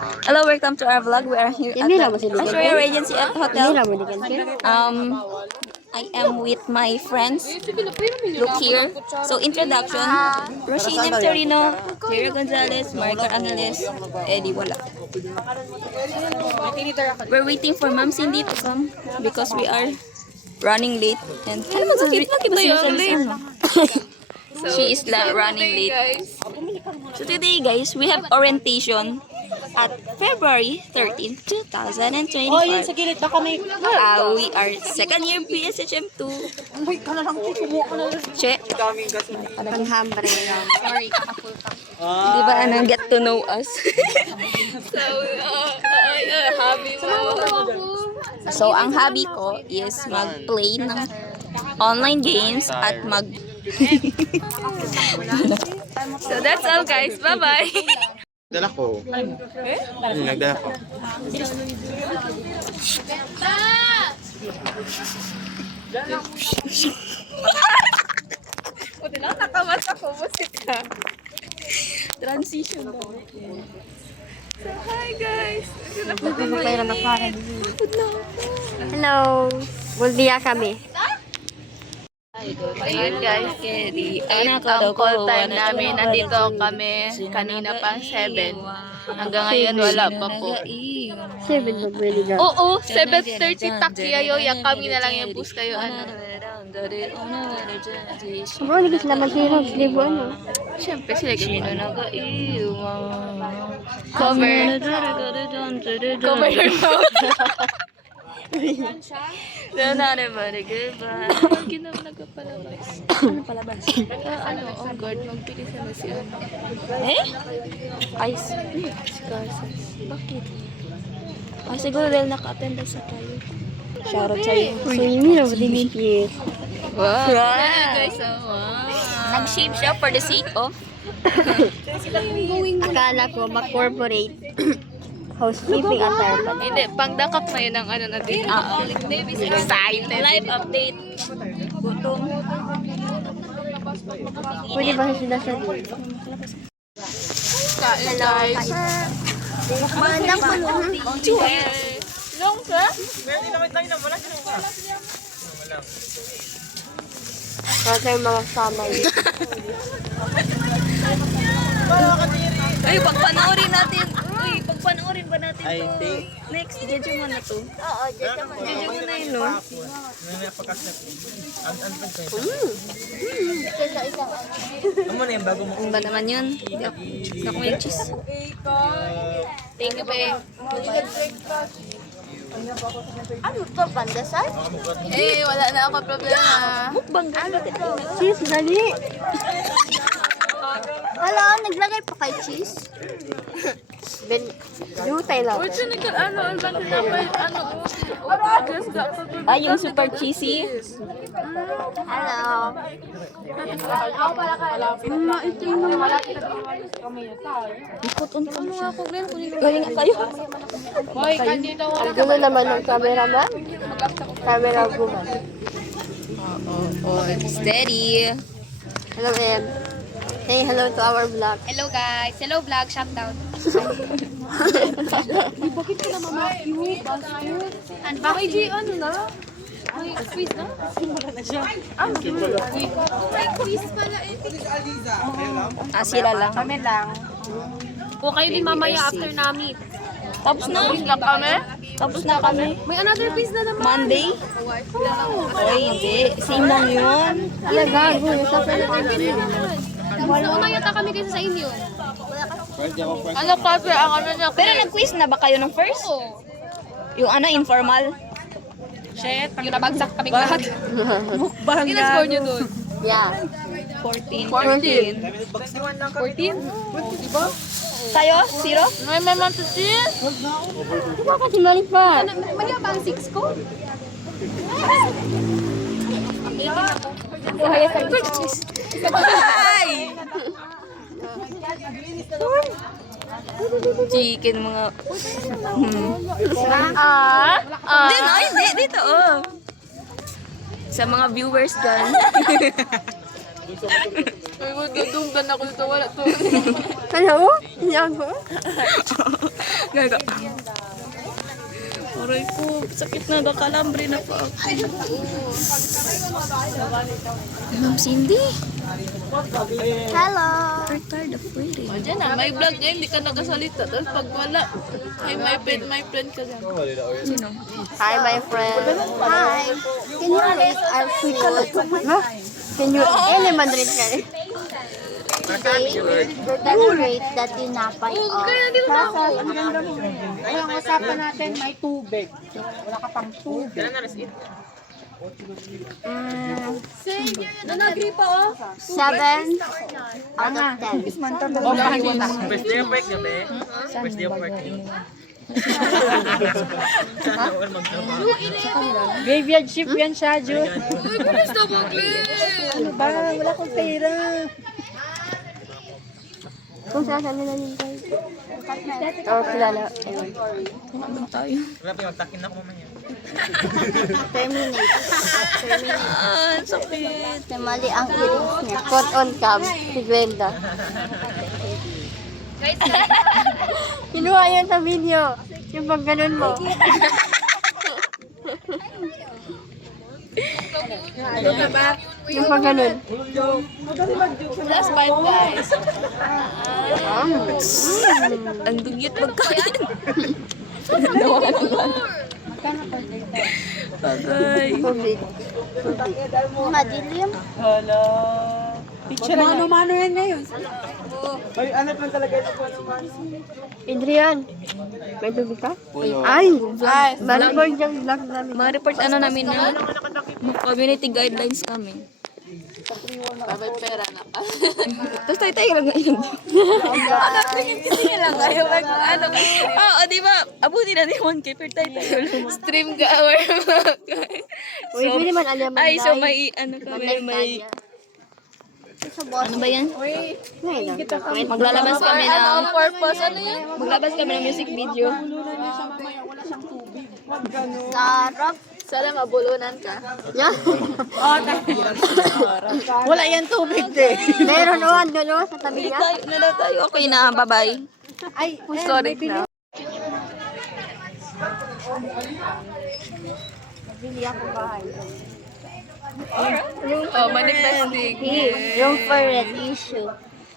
Hello, welcome to our vlog. We are here at the Astoria Regency Hotel. I am with my friends. Look here. So, introduction. Roshine M. Torino, Jerry Gonzalez, Marika Angeles, Eddie Wala. We're waiting for Ma'am Cindy to come because we are running late. And she is running late. So today guys, we have orientation at February 13, 2025. Oh, yun sa gilid na kami. We are second year PSHM2. Che. Panghambre lang. Sorry, kakapul ka. Di ba get to know us? Hobby mo. So, ang hobby ko is mag-play ng online games at So, that's all guys. Bye-bye! Nagdala ko. Nagdala ko. Buti lang, nakamata ko. Busit ka. Transition daw. So, hi guys! Hello. Bulbiya kami. Ayun guys, Ang call time namin, nandito kami kanina pa 7. Hanggang ngayon wala pa po. 7 magbili ka. Oo, 7:30 takyayo, yak kami na lang yung bus kayo. Ano? Bro, hindi ko sila maghirap. Libo ano. Siyempre sila Sino gano'n. nag-iwan? Cover your mouth. Nanane ba na goodbye? Ginawa nagpapalabas. Ano palabas? Ano, oh God, magpili sana si ano. Ice. Si Carson. Bakit? Siguro dahil naka-attendance sa tayo. Shoutout sa'yo. So, hindi na dinipit. Wow! Guys, wow. Nag-shape siya for the sake of Akala ko mag-corporate housekeeping attire pa. Hindi, pangdakap na yun ang ano natin. Excited. live update. Gutom. Pwede ba sila sa dito? Kain guys. Mandang ko lang. Long ka? Para yung mga samay. Uy, pagpanoorin natin. Uy, pagpanoorin ba natin to? Next, Jeju mo na to. Oo, dyan naman. Jeju mo na yun, no? Ano ba naman yun? Hindi ako may cheese. Thank you, babe. Ano to? Pandasal? Eh, wala na ako problema. Mukbang gano'n. Cheese, dali. Hala, naglagay pa kay cheese. Ben, jutay lang. Which one ka ano, ano, address ka pa. Ay, yung super cheesy. Hello. Ikot on pa mga ako, Glenn. Galing nga kayo. Hoy, kanina Ang gulo naman ng cameraman. Camera woman. Oh, steady. Hello, Em. Say hello to our vlog. Hello guys. Hello vlog, shutdown. Bakit ka na mama-cute? And bakit G, ano na? May quiz na? Simula na siya. May quiz pala eh. Sila lang. Kami lang. O kayo din mamaya after namin. Tapos na. Lang kami? Tapos na kami. May another quiz na naman. Monday? Oy, hindi. Same lang yun. Ala, gago. Sa pala Una yata kami kasi sa inyo. Ano kasi ang ano niya? Pero nag-quiz na ba kayo ng first? Yung informal? Shit, yung nabagsak kami lahat. Mukbang na. Score niyo doon? Yeah. 14. 14. 14? Diba? Tayo? Zero? May mamatusin? Diba kasi mali pa? Mali ba ang 6 ko? Buhay sa cheese. Ay! Chicken mga... Hindi no, hindi. Dito oh. Sa mga viewers dyan. Ay, magdudunggan ako dito. Wala to. Ano? Hindi ako? Gaga. Aray ko, sakit na. Kalambre na pa ako. Ma'am Cindy. Hello. We're tired of waiting. Diyan na, may vlog niya, hindi ka nagasalita. Tapos pag wala, ay my friend ka dyan. Sino? Hi, my friend. Hi. Can you rate our food? Can you Madrid ka rin? We're gonna rate the tinapay of... Ay, ang usapan natin, may tubig. Wala ka pang tubig. Nanagri pa oh. 7 out of 10. First day of work niyo, be? First day of work niyo. Graveyard shift yan siya, Jun. Uy, bilis na mag-live. Ano ba? Wala akong pera. Kung saan nila yung guys. Oh, kilala. Ano tayo? Grabe, magtakin na ako mamaya. Terminate. Ah, sakit. Na mali ang iris niya. Caught on cam. Si Glenda. Kinuha yun sa video. Yung pag ganun mo. Ano ka ba? Yung pag ganun. Last 5 guys. Ang dugyot magkain. Nawa ka naman. Bagay. Tubig. Madilim. Picture mano-mano yan ngayon. Adrian. May tubig ka? Ay! Malaport yung vlog namin. Mga report ano namin na community guidelines kami. May pera na ka. Tapos tayo lang ngayon. Sige lang kayo. Ano kasi? Oo, di ba? Abuti na ni 1K per tayo lang. Stream ka hour. Uy, hindi man alam Ay, so may ano kami, may... Ano ba yan? Maglalabas kami ng... Ano ang purpose? Ano yan? Maglabas kami ng music video. Sarap. Sana mabulunan ka. Yeah. Wala yan tubig, de. Meron o, andun o, sa tabi niya. Tayo na daw tayo. Okay na, bye-bye. Ay, Sorry na. Bili ako bahay. Oh, manifesting. Yung for red issue.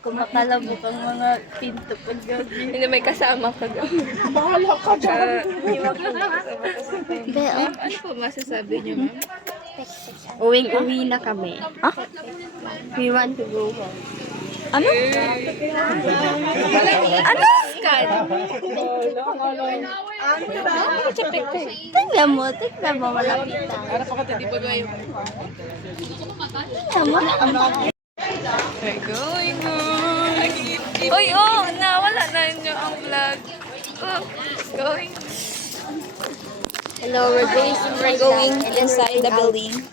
Kumakalabok ang mga pinto pag gabi. Hindi may kasama ka daw. Be, oh. Ano po masasabi niyo, ma'am? Uwing-uwi na kami. We want to go home. Ano? Ano? Tignan mo, malapit na. Para pa ka di ba kayo? Tignan mo, We're going on. Uy, oh, nawala na nyo ang vlog. Oh, going. hello, we're Going inside the building.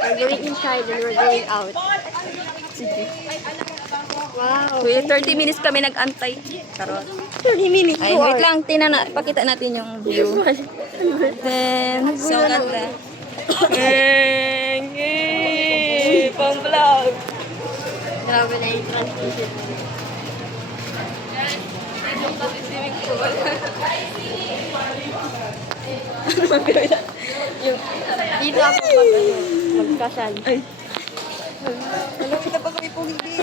We're going inside and we're going out. Wow. Wait, 30 minutes kami nag-antay. Karot. 30 minutes. Ay, wait lang. Pakita natin yung view. Then, so ganda. Pang vlog. Grabe na yung transition. Dito ako magkasal. Hello, kita pa kami pumili.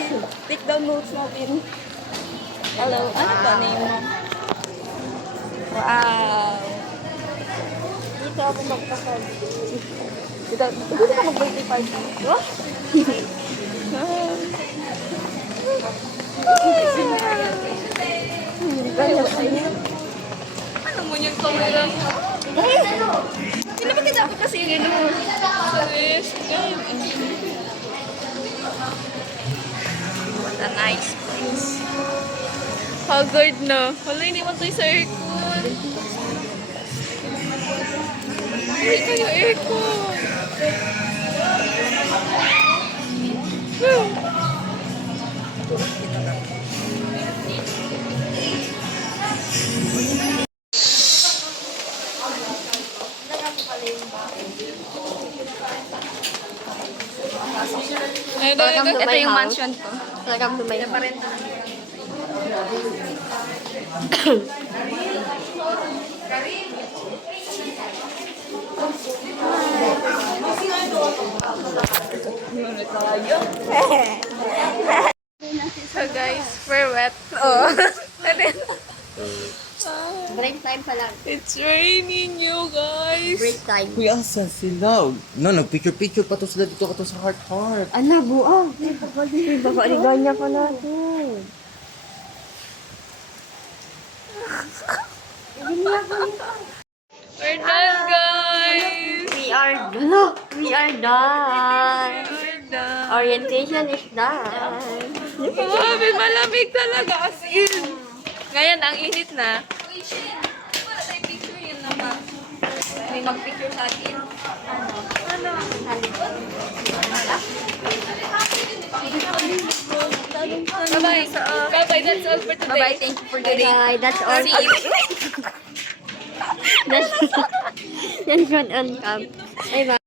Take down notes natin. Hello, ano ba name mo? Wow. Dito ako magkasal. Dito ka mag-birthday party. What? Ano mo yung camera mo? Hindi ba kita ako kasi yun? What a nice place. Haggard na. Wala, hindi mo ito'y sa aircon. Wala ito yung aircon. Welcome to Ito my yung house. mansion ko. Welcome to my house. So guys, we're wet. Oh. Break time pa lang. It's raining, you guys. Break time. Kuya, asan sila? No, nagpicture-picture pa to sila dito ka to sa heart. Ala, buang. Baka liganya pa natin. We're done, guys. We are done. We are done. We're done. Orientation is done. Grabe, malamig talaga as in. Ngayon, ang init na. Uy, Shin! Wala tayo picture yun naman. May mag-picture sa atin. Bye-bye. Bye-bye. That's all for today. Bye-bye. Thank you for today. Bye. That's all. See you. That's one on cam. Bye bye.